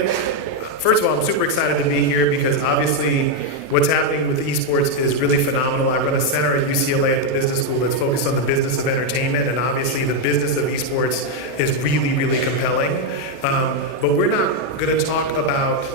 First of all, I'm super excited to be here because obviously what's happening with esports is really phenomenal. I run a center at UCLA at the business school that's focused on the business of entertainment, and obviously the business of esports is really, really compelling. But we're not going to talk about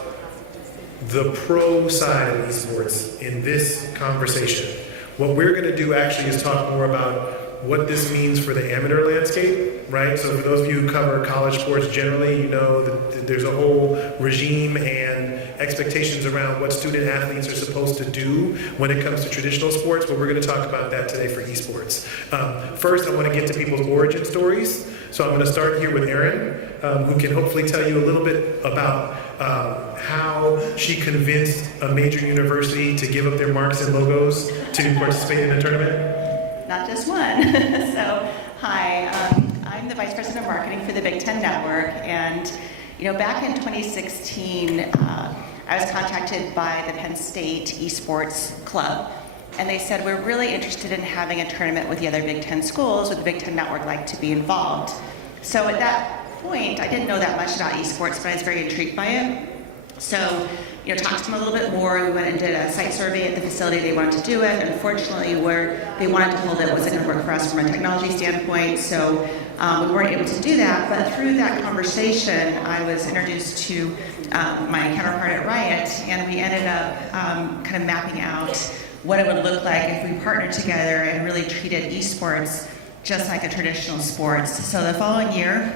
the pro side of esports in this conversation. What we're going to do actually is talk more about what this means for the amateur landscape, right? So for those of you who cover college sports generally, you know that there's a whole regime and expectations around what student athletes are supposed to do when it comes to traditional sports, but we're going to talk about that today for esports. First, I want to get to people's origin stories. So I'm going to start here with Erin, who can hopefully tell you a little bit about how she convinced a major university to give up their marks and logos to participate in a tournament. Not just one. So, hi, I'm the Vice President of Marketing for the Big Ten Network, and back in 2016, I was contacted by the Penn State Esports Club, and they said, we're really interested in having a tournament with the other Big Ten schools. Would the Big Ten Network like to be involved? So at that point, I didn't know that much about esports, but I was very intrigued by it. So, talked to them a little bit more. We went and did a site survey at the facility they wanted to do it. Unfortunately, where they wanted to hold it wasn't going to work for us from a technology standpoint, so we weren't able to do that. But through that conversation, I was introduced to my counterpart at Riot, and we ended up kind of mapping out what it would look like if we partnered together and really treated esports just like a traditional sports. So the following year,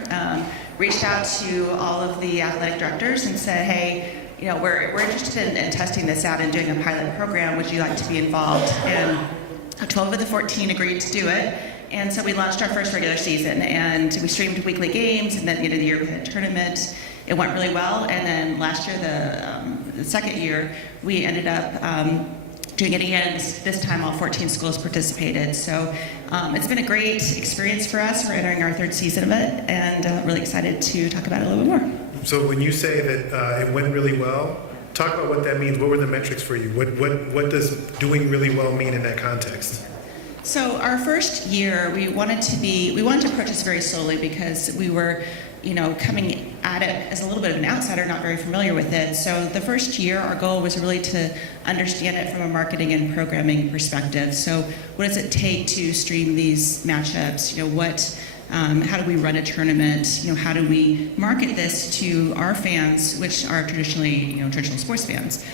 reached out to all of the athletic directors and said, hey, we're interested in testing this out and doing a pilot program. Would you like to be involved? And 12 of the 14 agreed to do it. And so we launched our first regular season, and we streamed weekly games, and then at the end of the year we had a tournament. It went really well, and then last year, the second year, we ended up doing it again. This time all 14 schools participated. So it's been a great experience for us. We're entering our third season of it, and really excited to talk about it a little bit more. So when you say that it went really well, talk about what that means. What were the metrics for you? What does doing really well mean in that context? So our first year, we wanted to approach this very slowly because we were, coming at it as a little bit of an outsider, not very familiar with it. So the first year, our goal was really to understand it from a marketing and programming perspective. So what does it take to stream these matchups? How do we run a tournament? How do we market this to our fans, which are traditionally, traditional sports fans?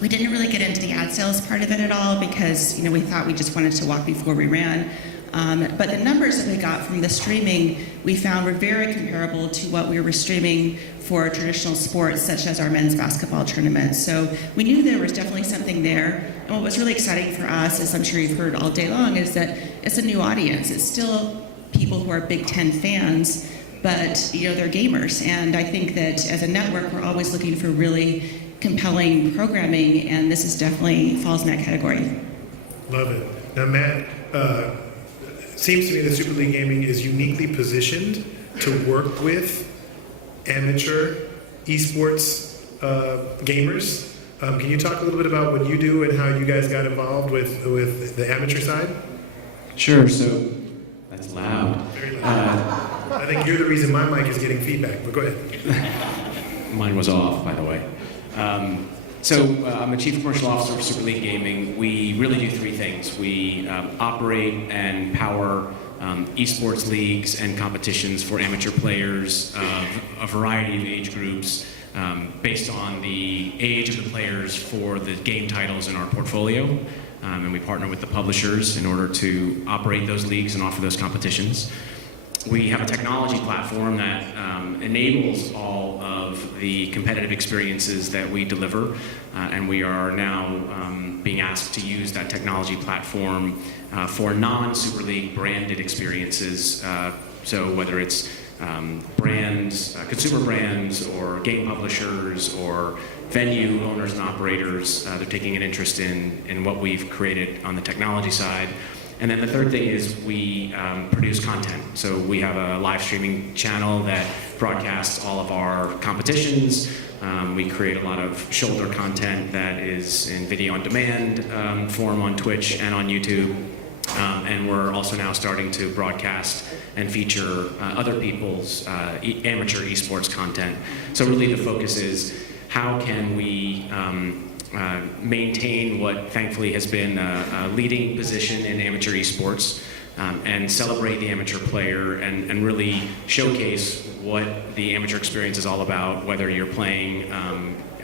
We didn't really get into the ad sales part of it at all because, we thought we just wanted to walk before we ran. But the numbers that we got from the streaming, we found were very comparable to what we were streaming for traditional sports, such as our men's basketball tournament. So we knew there was definitely something there. And what was really exciting for us, as I'm sure you've heard all day long, is that it's a new audience. It's still people who are Big Ten fans, but they're gamers. And I think that as a network, we're always looking for really compelling programming, and this is definitely falls in that category. Love it. Now, Matt, seems to me that Super League Gaming is uniquely positioned to work with amateur esports gamers. Can you talk a little bit about what you do and how you guys got involved with the amateur side? Sure. So that's loud. Very loud. I think you're the reason my mic is getting feedback, but go ahead. Mine was off, by the way. I'm the Chief Commercial Officer for Super League Gaming. We really do three things. We operate and power esports leagues and competitions for amateur players of a variety of age groups based on the age of the players for the game titles in our portfolio. And we partner with the publishers in order to operate those leagues and offer those competitions. We have a technology platform that enables all of the competitive experiences that we deliver, and we are now being asked to use that technology platform for non-Super League branded experiences. So whether it's brands, consumer brands, or game publishers, or venue owners and operators, they're taking an interest in what we've created on the technology side. And then the third thing is we produce content. So we have a live streaming channel that broadcasts all of our competitions. We create a lot of shoulder content that is in video on demand form on Twitch and on YouTube. and we're also now starting to broadcast and feature other people's amateur esports content. So really the focus is how can we maintain what thankfully has been a leading position in amateur esports, and celebrate the amateur player and really showcase what the amateur experience is all about, whether you're playing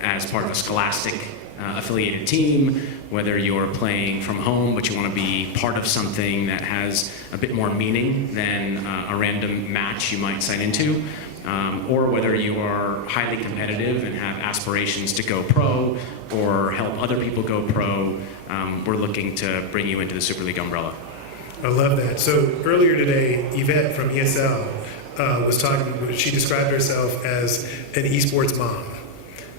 as part of a scholastic affiliated team, whether you're playing from home but you want to be part of something that has a bit more meaning than a random match you might sign into, or whether you are highly competitive and have aspirations to go pro or help other people go pro. We're looking to bring you into the Super League umbrella. I love that. So earlier today, Yvette from ESL was talking, she described herself as an esports mom,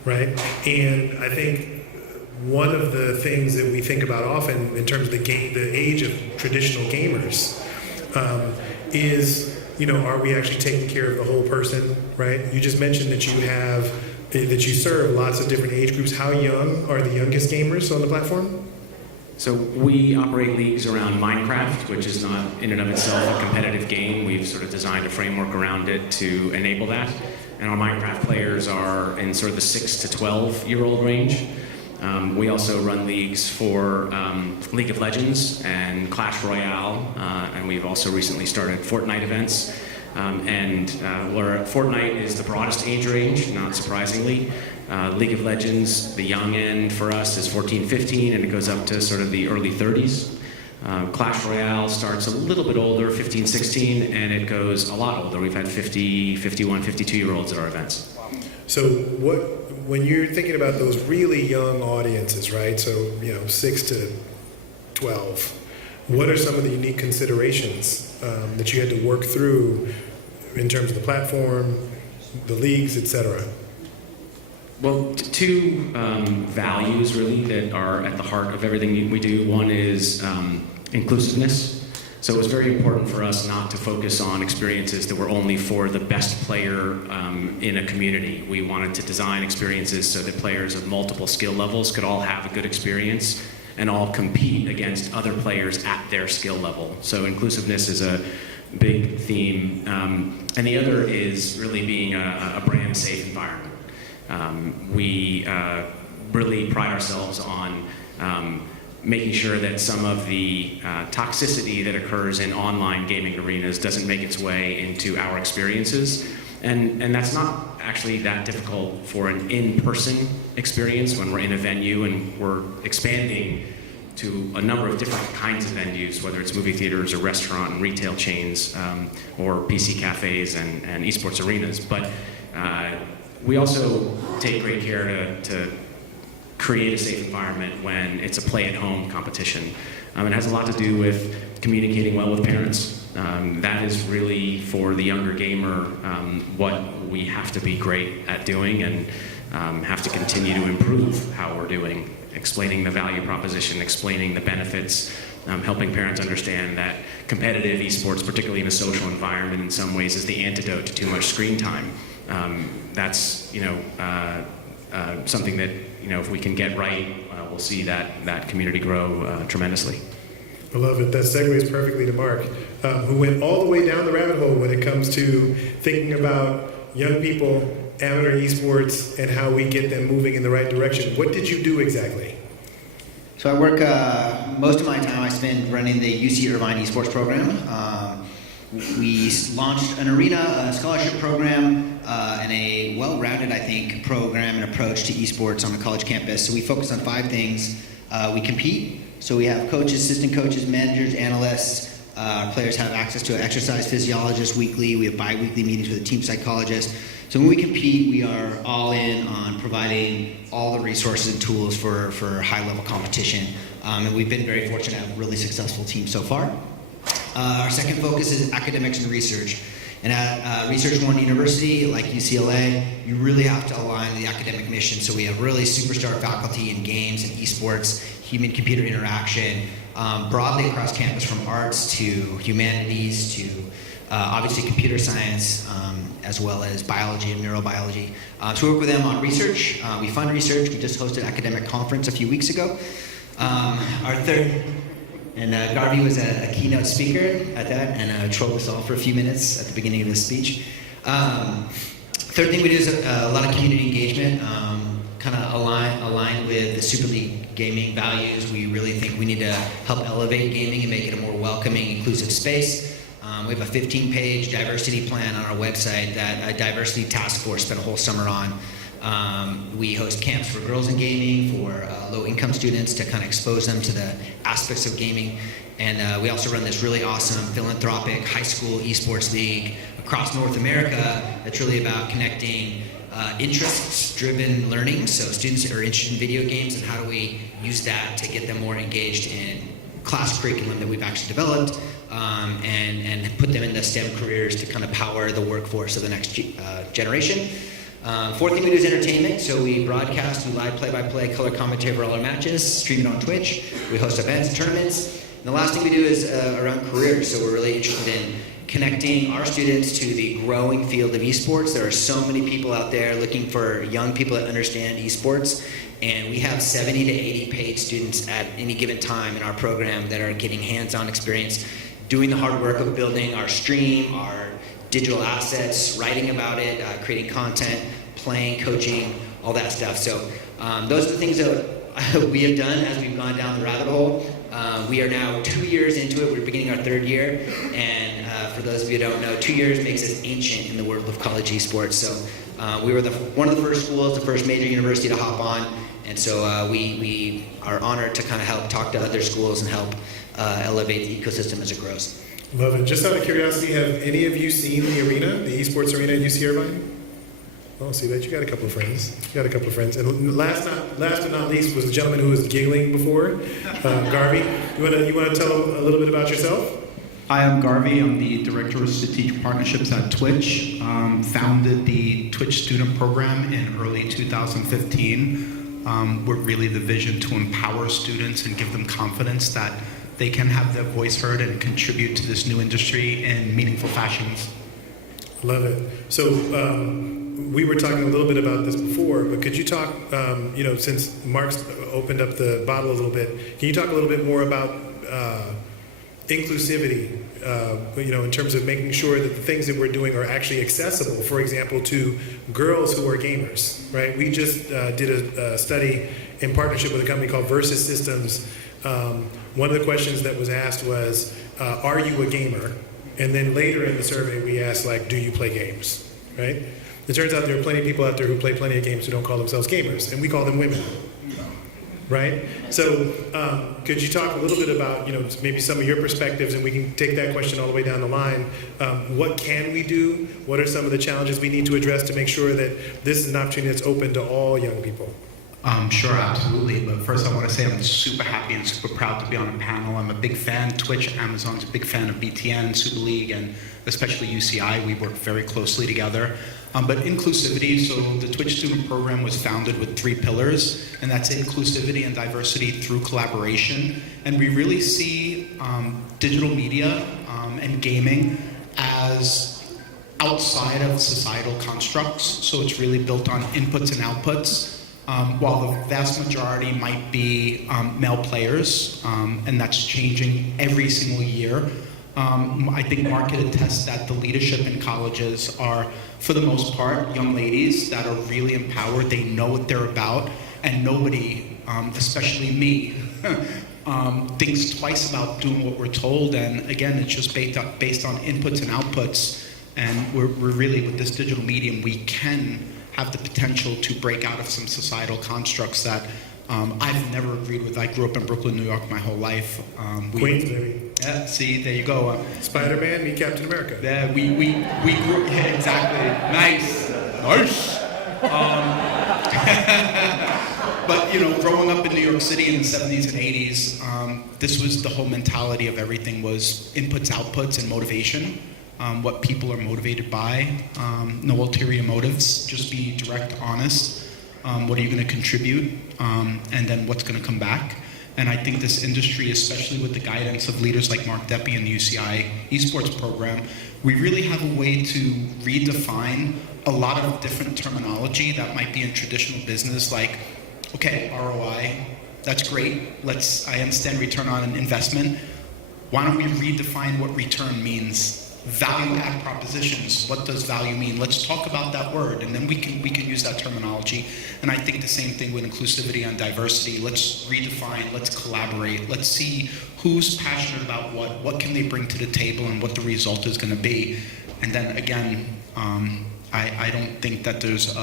right? And I think one of the things that we think about often in terms of the age of traditional gamers is, are we actually taking care of the whole person, right? You just mentioned that you serve lots of different age groups. How young are the youngest gamers on the platform? So we operate leagues around Minecraft, which is not in and of itself a competitive game. We've sort of designed a framework around it to enable that. And our Minecraft players are in sort of the 6 to 12-year-old range. We also run leagues for League of Legends and Clash Royale, and we've also recently started Fortnite events. Where Fortnite is the broadest age range, not surprisingly. League of Legends, the young end for us is 14, 15, and it goes up to sort of the early 30s. Clash Royale starts a little bit older, 15, 16, and it goes a lot older. We've had 50, 51, 52-year-olds at our events. So when you're thinking about those really young audiences, right? So, 6 to 12, what are some of the unique considerations that you had to work through in terms of the platform, the leagues, et cetera? Well, two values really that are at the heart of everything we do. One is inclusiveness. So it was very important for us not to focus on experiences that were only for the best player in a community. We wanted to design experiences so that players of multiple skill levels could all have a good experience and all compete against other players at their skill level. So inclusiveness is a big theme. And the other is really being a brand safe environment. We really pride ourselves on making sure that some of the toxicity that occurs in online gaming arenas doesn't make its way into our experiences. And that's not actually that difficult for an in-person experience when we're in a venue, and we're expanding to a number of different kinds of venues, whether it's movie theaters or restaurant and retail chains, or PC cafes and esports arenas. But we also take great care to create a safe environment when it's a play-at-home competition. It has a lot to do with communicating well with parents. That is really, for the younger gamer, what we have to be great at doing and have to continue to improve how we're doing, explaining the value proposition, explaining the benefits, helping parents understand that competitive esports, particularly in a social environment, in some ways is the antidote to too much screen time. That's something that, if we can get right, we'll see that community grow tremendously. I love it. That segues perfectly to Mark, who went all the way down the rabbit hole when it comes to thinking about young people, amateur esports, and how we get them moving in the right direction. What did you do exactly? So I work, most of my time I spend running the UC Irvine esports program. We launched an arena, a scholarship program, and a well-rounded, I think, program and approach to esports on the college campus. So we focus on 5 things. We compete. So we have coaches, assistant coaches, managers, analysts. Our players have access to an exercise physiologist weekly. We have bi-weekly meetings with a team psychologist. So when we compete, we are all in on providing all the resources and tools for high-level competition. And we've been very fortunate to have a really successful team so far. Our second focus is academics and research. And at Research One University, like UCLA, you really have to align the academic mission. So we have really superstar faculty in games and esports, human-computer interaction, broadly across campus, from arts to humanities to obviously computer science, as well as biology and neurobiology. So we work with them on research. We fund research. We just hosted an academic conference a few weeks ago. Our third... And Garvey was a keynote speaker at that and trolled us all for a few minutes at the beginning of his speech. Third thing we do is a lot of community engagement, kind of align with the Super League gaming values. We really think we need to help elevate gaming and make it a more welcoming, inclusive space. We have a 15-page diversity plan on our website that a diversity task force spent a whole summer on. We host camps for girls in gaming, for low-income students to kind of expose them to the aspects of gaming. And we also run this really awesome philanthropic high school esports league across North America that's really about connecting interest-driven learning. So students are interested in video games, and how do we use that to get them more engaged in class curriculum that we've actually developed, and put them in the STEM careers to kind of power the workforce of the next generation. Fourth thing we do is entertainment. So we broadcast, we live play-by-play, color commentary for all our matches, stream it on Twitch. We host events and tournaments. And the last thing we do is around careers. So we're really interested in connecting our students to the growing field of esports. There are so many people out there looking for young people that understand esports. And we have 70 to 80 paid students at any given time in our program that are getting hands-on experience, doing the hard work of building our stream, our digital assets, writing about it, creating content, playing, coaching, all that stuff. So those are the things that we have done as we've gone down the rabbit hole. We are now 2 years into it. We're beginning our third year. And for those of you who don't know, 2 years makes us ancient in the world of college esports. So we were one of the first schools, the first major university to hop on. And so we are honored to kind of help talk to other schools and help elevate the ecosystem as it grows. Love it. Just out of curiosity, have any of you seen the arena, the esports arena at UC Irvine? Oh, see that you got a couple of friends. And last but not least was the gentleman who was giggling before, Garvey. You want to tell a little bit about yourself? Hi, I'm Garvey. I'm the Director of Strategic Partnerships at Twitch. Founded the Twitch student program in early 2015. With really the vision to empower students and give them confidence that they can have their voice heard and contribute to this new industry in meaningful fashions. Love it. So we were talking a little bit about this before, but could you talk, since Mark's opened up the bottle a little bit, can you talk a little bit more about inclusivity, in terms of making sure that the things that we're doing are actually accessible, for example, to girls who are gamers, right? We just did a study in partnership with a company called Versus Systems. One of the questions that was asked was, are you a gamer? And then later in the survey, we asked, do you play games, right? It turns out there are plenty of people out there who play plenty of games who don't call themselves gamers, and we call them women, right? So could you talk a little bit about, maybe some of your perspectives, and we can take that question all the way down the line. What can we do? What are some of the challenges we need to address to make sure that this is an opportunity that's open to all young people? Sure, absolutely. But first I want to say I'm super happy and super proud to be on a panel. I'm a big fan. Twitch, Amazon's a big fan of BTN, Super League, and especially UCI. We work very closely together. But inclusivity, so the Twitch student program was founded with 3 pillars, and that's inclusivity and diversity through collaboration. And we really see digital media and gaming as outside of societal constructs. So it's really built on inputs and outputs. While the vast majority might be male players, and that's changing every single year, I think Mark could attest that the leadership in colleges are, for the most part, young ladies that are really empowered. They know what they're about, and nobody, especially me, thinks twice about doing what we're told. And again, it's just based on inputs and outputs. And we're really, with this digital medium, we can have the potential to break out of some societal constructs that I've never agreed with. I grew up in Brooklyn, New York my whole life. Queens, baby. Yeah, see, there you go. Spider-Man, meet Captain America. Yeah, we grew, yeah, exactly. Nice. But, growing up in New York City in the 70s and 80s, this was the whole mentality of everything was inputs, outputs, and motivation. What people are motivated by, no ulterior motives, just be direct, honest. What are you going to contribute, and then what's going to come back. And I think this industry, especially with the guidance of leaders like Mark Deppe and the UCI Esports program, we really have a way to redefine a lot of different terminology that might be in traditional business, like, okay, ROI, That's great. I understand return on an investment. Why don't we redefine what return means? Value add propositions. What does value mean? Let's talk about that word, and then we can use that terminology. And I think the same thing with inclusivity and diversity. Let's redefine, let's collaborate, let's see who's passionate about what can they bring to the table, and what the result is going to be. And then again, I don't think that there's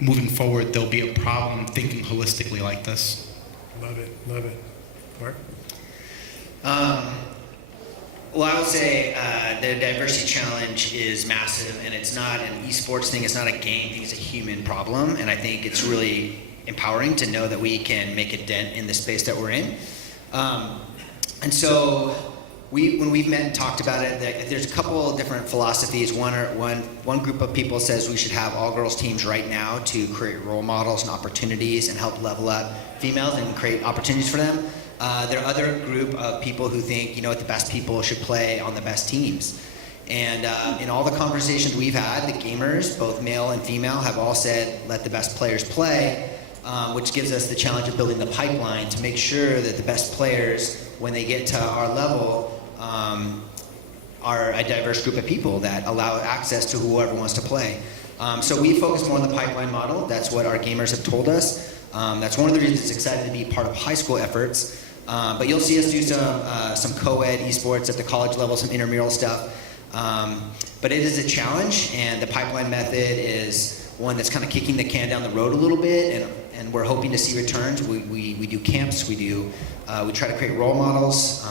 moving forward there'll be a problem thinking holistically like this. Love it, love it. Mark? Well, I would say the diversity challenge is massive, and it's not an esports thing, it's not a game thing, it's a human problem, and I think it's really empowering to know that we can make a dent in the space that we're in. And so when we've met and talked about it, there's a couple of different philosophies. One group of people says we should have all girls teams right now to create role models and opportunities and help level up females and create opportunities for them. There are other group of people who think, the best people should play on the best teams. And in all the conversations we've had, the gamers, both male and female, have all said, let the best players play, which gives us the challenge of building the pipeline to make sure that the best players, when they get to our level, are a diverse group of people that allow access to whoever wants to play. So we focus more on the pipeline model. That's what our gamers have told us. That's one of the reasons it's excited to be part of high school efforts. But you'll see us do some co-ed esports at the college level, some intramural stuff. But it is a challenge, and the pipeline method is one that's kind of kicking the can down the road a little bit, and we're hoping to see returns. We do camps, we try to create role models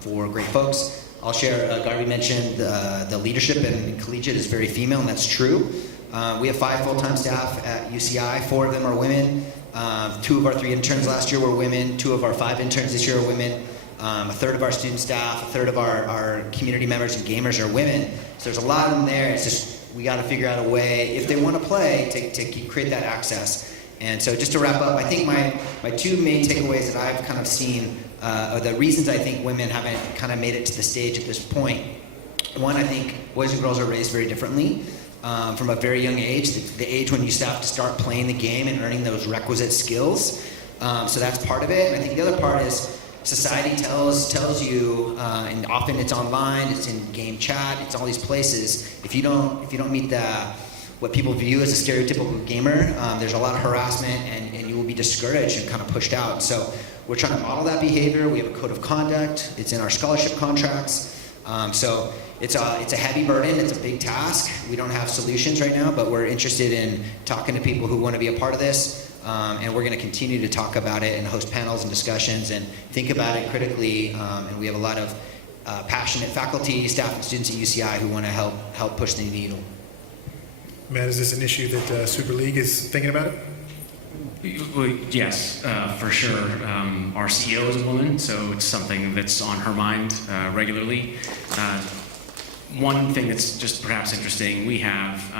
for great folks. I'll share, Garvey mentioned the leadership in Collegiate is very female, and that's true. We have 5 full-time staff at UCI, 4 of them are women. 2 of our 3 interns last year were women. 2 of our 5 interns this year are women. A third of our student staff, a third of our community members and gamers are women. So there's a lot of them there. It's just we got to figure out a way, if they want to play, to create that access. And so just to wrap up, I think my 2 main takeaways that I've kind of seen are the reasons I think women haven't kind of made it to the stage at this point. One, I think boys and girls are raised very differently. From a very young age, the age when you have to start playing the game and earning those requisite skills. So that's part of it. And I think the other part is society tells you, and often it's online, it's in game chat, it's all these places. If you don't meet what people view as a stereotypical gamer, there's a lot of harassment, and you will be discouraged and kind of pushed out. So we're trying to model that behavior. We have a code of conduct. It's in our scholarship contracts. So it's a heavy burden, it's a big task. We don't have solutions right now, but we're interested in talking to people who want to be a part of this, and we're going to continue to talk about it and host panels and discussions and think about it critically, and we have a lot of passionate faculty, staff, and students at UCI who want to help push the needle. Matt, is this an issue that Super League is thinking about it? Well, yes, for sure. Our CEO is a woman, so it's something that's on her mind regularly. One thing that's just perhaps interesting, we have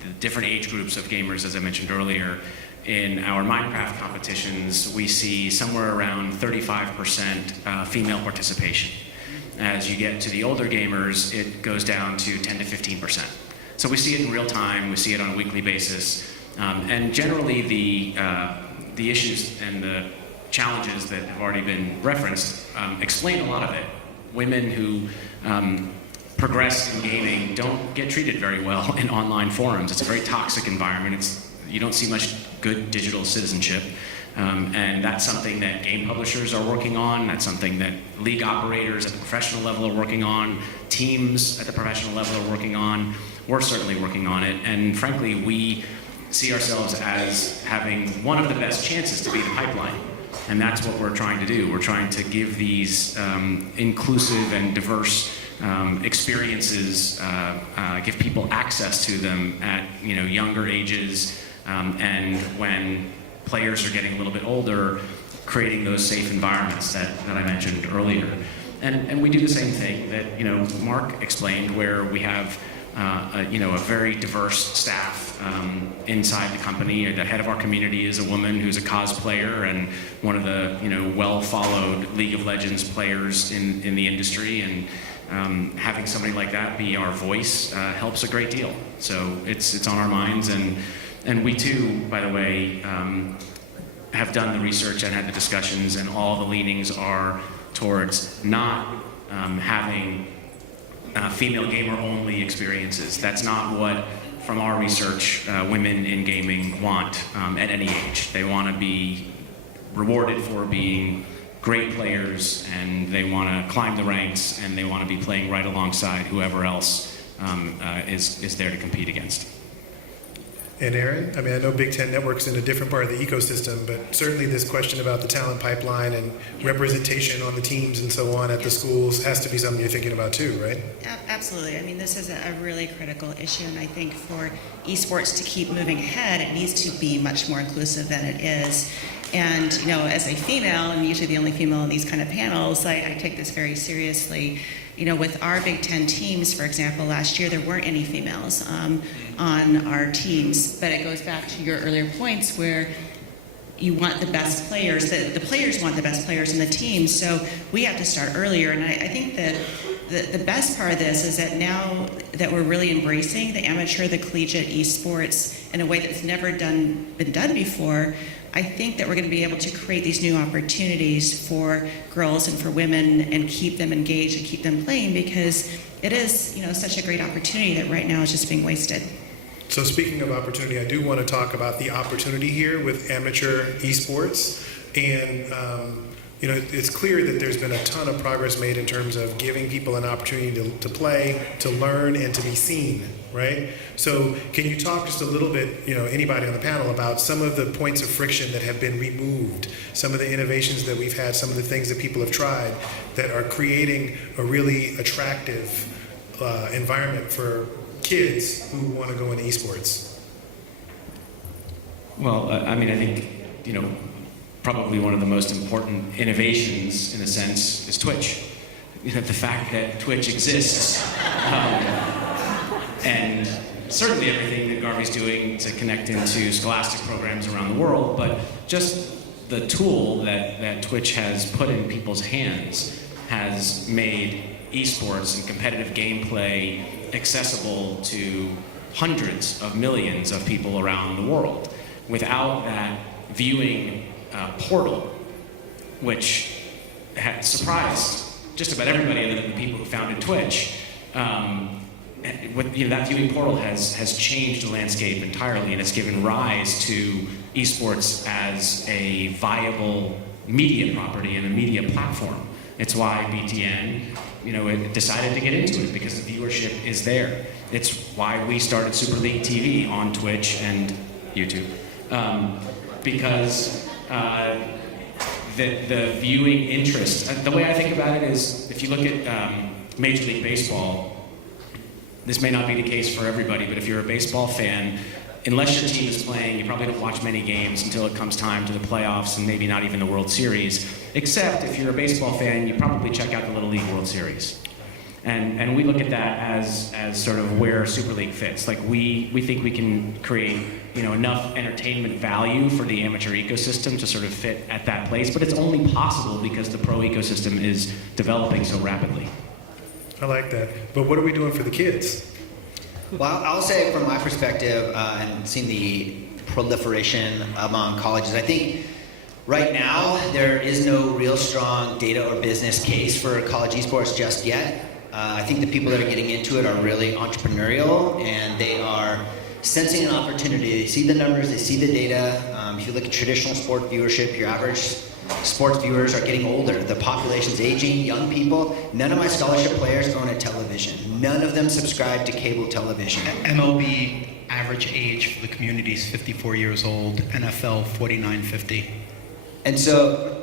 the different age groups of gamers, as I mentioned earlier. In our Minecraft competitions, we see somewhere around 35% female participation. As you get to the older gamers, it goes down to 10 to 15%. So we see it in real time, we see it on a weekly basis. And generally the issues and the challenges that have already been referenced explain a lot of it. Women who progress in gaming don't get treated very well in online forums. It's a very toxic environment. You don't see much good digital citizenship. And that's something that game publishers are working on. That's something that league operators at the professional level are working on. Teams at the professional level are working on. We're certainly working on it. And frankly, we see ourselves as having one of the best chances to be the pipeline. And that's what we're trying to do. We're trying to give these inclusive and diverse experiences, give people access to them at younger ages, and when players are getting a little bit older, creating those safe environments that I mentioned earlier. And we do the same thing that Mark explained, where we have a very diverse staff inside the company. The head of our community is a woman who's a cosplayer and one of the well-followed League of Legends players in the industry. And having somebody like that be our voice helps a great deal. So it's on our minds, and we too, by the way, have done the research and had the discussions, and all the leanings are towards not having female gamer-only experiences. That's not what, from our research, women in gaming want at any age. They want to be rewarded for being great players, and they want to climb the ranks, and they want to be playing right alongside whoever else is there to compete against. And Erin, I mean, I know Big Ten Network's in a different part of the ecosystem, but certainly this question about the talent pipeline and representation on the teams and so on at the schools has to be something you're thinking about too, right? Absolutely. I mean, this is a really critical issue, and I think for esports to keep moving ahead, it needs to be much more inclusive than it is. And, you know, as a female, and usually the only female in these kind of panels, I take this very seriously. You know, with our Big Ten teams, for example, last year there weren't any females on our teams, but it goes back to your earlier points where you want the best players, the players want the best players in the team, so we have to start earlier. And I think that the best part of this is that now that we're really embracing the amateur, the collegiate esports in a way that's never been done before, I think that we're going to be able to create these new opportunities for girls and for women and keep them engaged and keep them playing, because it is, you know, such a great opportunity that right now is just being wasted. So speaking of opportunity, I do want to talk about the opportunity here with amateur esports. And, you know, it's clear that there's been a ton of progress made in terms of giving people an opportunity to play, to learn, and to be seen, right? So can you talk just a little bit, you know, anybody on the panel, about some of the points of friction that have been removed, some of the innovations that we've had, some of the things that people have tried that are creating a really attractive environment for kids who want to go into esports? Well, I mean, I think, you know, probably one of the most important innovations, in a sense, is Twitch. You know, the fact that Twitch exists, and certainly everything that Garvey's doing to connect into scholastic programs around the world, but just the tool that Twitch has put in people's hands has made esports and competitive gameplay accessible to hundreds of millions of people around the world. Without that viewing portal, which had surprised just about everybody other than the people who founded Twitch, that viewing portal has changed the landscape entirely, and it's given rise to esports as a viable media property and a media platform. It's why BTN, you know, it decided to get into it, because the viewership is there. It's why we started Super League TV on Twitch and YouTube, because the viewing interest. The way I think about it is, if you look at Major League Baseball, this may not be the case for everybody, but if you're a baseball fan, unless your team is playing, you probably don't watch many games until it comes time to the playoffs and maybe not even the World Series. Except if you're a baseball fan, you probably check out the Little League World Series. And we look at that as sort of where Super League fits. Like we think we can create, you know, enough entertainment value for the amateur ecosystem to sort of fit at that place, but it's only possible because the pro ecosystem is developing so rapidly. I like that. But what are we doing for the kids? Well, I'll say from my perspective, and seeing the proliferation among colleges, I think right now there is no real strong data or business case for college esports just yet. I think the people that are getting into it are really entrepreneurial, and they are sensing an opportunity. They see the numbers, they see the data. If you look at traditional sport viewership, your average sports viewers are getting older. The population's aging, young people. None of my scholarship players own a television. None of them subscribe to cable television. MLB average age for the community is 54 years old, NFL 49, 50. And so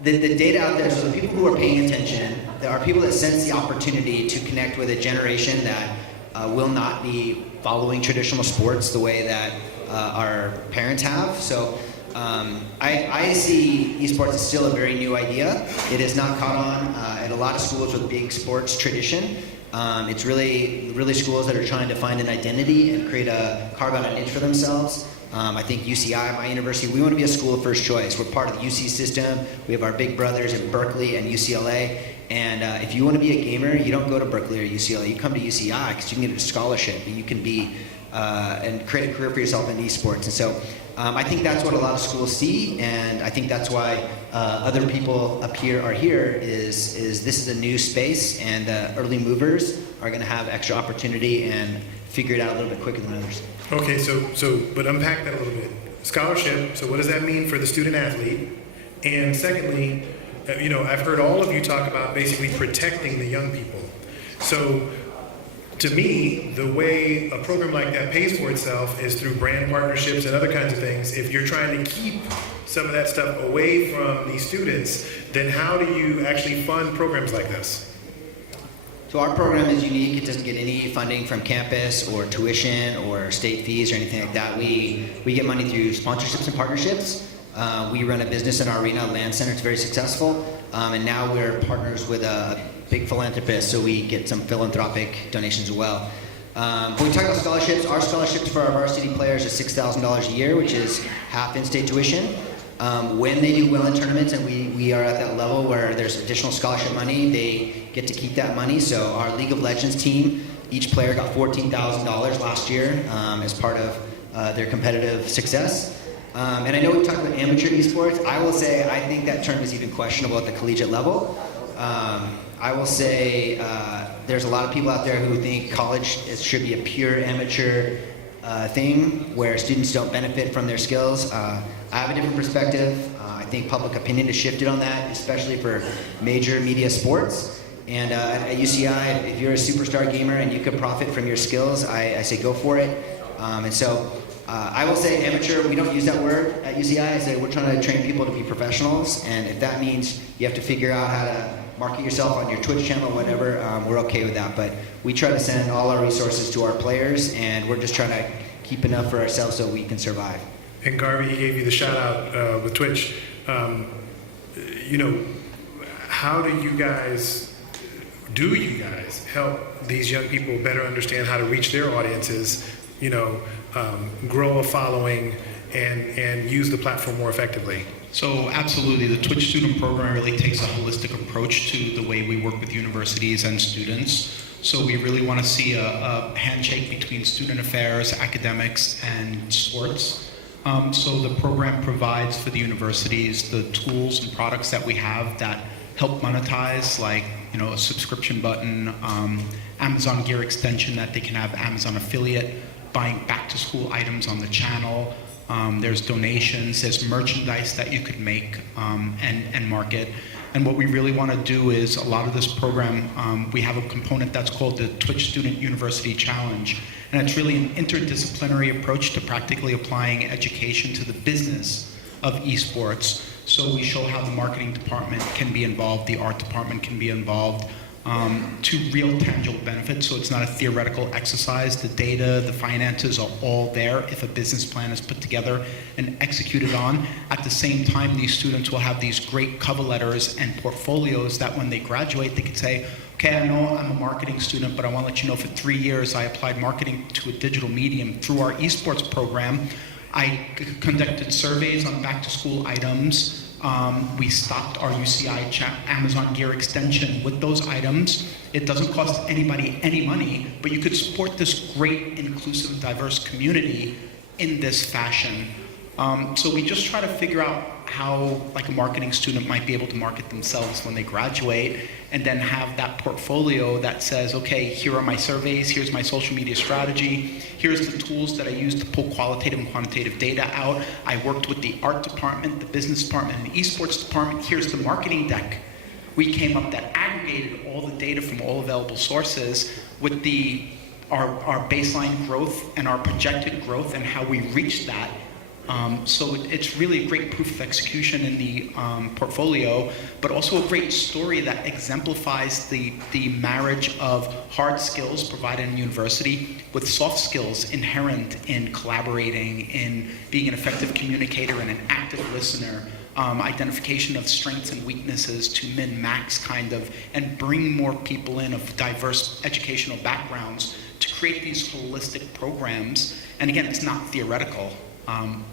the data out there, so the people who are paying attention, there are people that sense the opportunity to connect with a generation that will not be following traditional sports the way that our parents have. So I see esports as still a very new idea. It is not caught on at a lot of schools with big sports tradition. It's really schools that are trying to find an identity and carve out a niche for themselves. I think UCI, my university, we want to be a school of first choice. We're part of the UC system. We have our big brothers in Berkeley and UCLA. And if you want to be a gamer, you don't go to Berkeley or UCLA. You come to UCI because you can get a scholarship and you can be and create a career for yourself in esports. And so I think that's what a lot of schools see, and I think that's why other people up here are here, is this is a new space, and early movers are going to have extra opportunity and figure it out a little bit quicker than others. Okay, but unpack that a little bit. Scholarship, so what does that mean for the student athlete? And secondly, I've heard all of you talk about basically protecting the young people. So to me, the way a program like that pays for itself is through brand partnerships and other kinds of things. If you're trying to keep some of that stuff away from these students, then how do you actually fund programs like this? So our program is unique. It doesn't get any funding from campus or tuition or state fees or anything like that. We get money through sponsorships and partnerships. We run a business in our arena, Land Center. It's very successful. And now we're partners with a big philanthropist, so we get some philanthropic donations as well. When we talk about scholarships, our scholarships for our varsity players is $6,000 a year, which is half in-state tuition. When they do well in tournaments, and we are at that level where there's additional scholarship money, they get to keep that money. So our League of Legends team, each player got $14,000 last year as part of their competitive success. And I know we've talked about amateur esports. I will say I think that term is even questionable at the collegiate level. I will say there's a lot of people out there who think college should be a pure amateur thing where students don't benefit from their skills. I have a different perspective. I think public opinion has shifted on that, especially for major media sports. And at UCI, if you're a superstar gamer and you could profit from your skills, I say go for it. And so I will say amateur, we don't use that word at UCI. I say we're trying to train people to be professionals. And if that means you have to figure out how to market yourself on your Twitch channel or whatever, we're okay with that. But we try to send all our resources to our players, and we're just trying to keep enough for ourselves so we can survive. And Garvey, he gave you the shout out with Twitch. How do you guys help these young people better understand how to reach their audiences, grow a following, and use the platform more effectively? So absolutely, the Twitch student program really takes a holistic approach to the way we work with universities and students. So we really want to see a handshake between student affairs, academics, and sports. So the program provides for the universities the tools and products that we have that help monetize, like a subscription button, Amazon Gear extension that they can have Amazon affiliate, buying back-to-school items on the channel. There's donations, there's merchandise that you could make and market. And what we really want to do is, a lot of this program, we have a component that's called the Twitch Student University Challenge. And it's really an interdisciplinary approach to practically applying education to the business of esports. So we show how the marketing department can be involved, the art department can be involved, to real tangible benefits. So it's not a theoretical exercise. The data, the finances are all there if a business plan is put together and executed on. At the same time, these students will have these great cover letters and portfolios that when they graduate, they can say, okay, I know I'm a marketing student, but I want to let you know for 3 years I applied marketing to a digital medium through our esports program. I conducted surveys on back-to-school items. We stocked our UCI Amazon Gear extension with those items. It doesn't cost anybody any money, but you could support this great, inclusive, diverse community in this fashion. So we just try to figure out how, like, a marketing student might be able to market themselves when they graduate, and then have that portfolio that says, okay, here are my surveys, here's my social media strategy, here's the tools that I use to pull qualitative and quantitative data out. I worked with the art department, the business department, and the esports department. Here's the marketing deck. We came up that aggregated all the data from all available sources with our baseline growth and our projected growth and how we reached that. So it's really a great proof of execution in the portfolio, but also a great story that exemplifies the marriage of hard skills provided in university with soft skills inherent in collaborating, in being an effective communicator and an active listener, identification of strengths and weaknesses to min-max kind of, and bring more people in of diverse educational backgrounds to create these holistic programs. And again, it's not theoretical.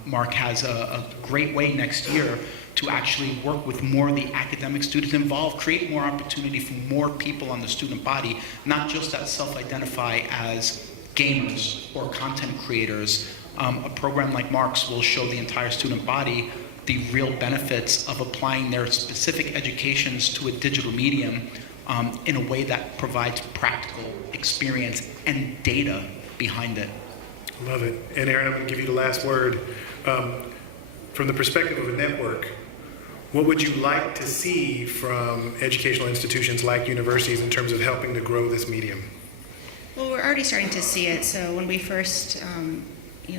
Mark has a great way next year to actually work with more of the academic students involved, create more opportunity for more people on the student body, not just that self-identify as gamers or content creators, a program like M.E.M.E.S will show the entire student body the real benefits of applying their specific educations to a digital medium in a way that provides practical experience and data behind it. Love it. And Erin, I'm going to give you the last word. From the perspective of a network, what would you like to see from educational institutions like universities in terms of helping to grow this medium? Well, we're already starting to see it. So when we first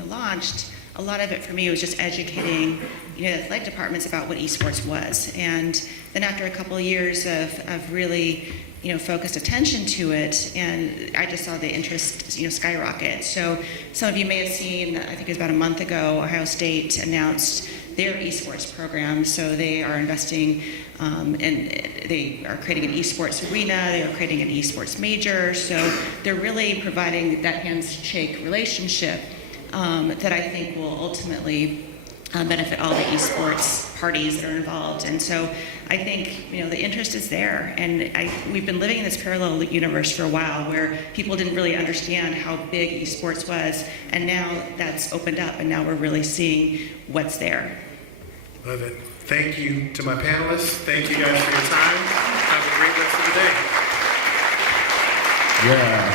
launched, a lot of it for me was just educating athletic departments about what esports was. And then after a couple of years of really focused attention to it, and I just saw the interest skyrocket. So some of you may have seen, I think it was about a month ago, Ohio State announced their esports program. So they are investing and they are creating an esports arena, they are creating an esports major. So they're really providing that handshake relationship that I think will ultimately benefit all the esports parties that are involved. And so I think the interest is there, and we've been living in this parallel universe for a while where people didn't really understand how big esports was, and now that's opened up, and now we're really seeing what's there. Love it. Thank you to my panelists. Thank you guys for your time. Have a great rest of the day. Yeah.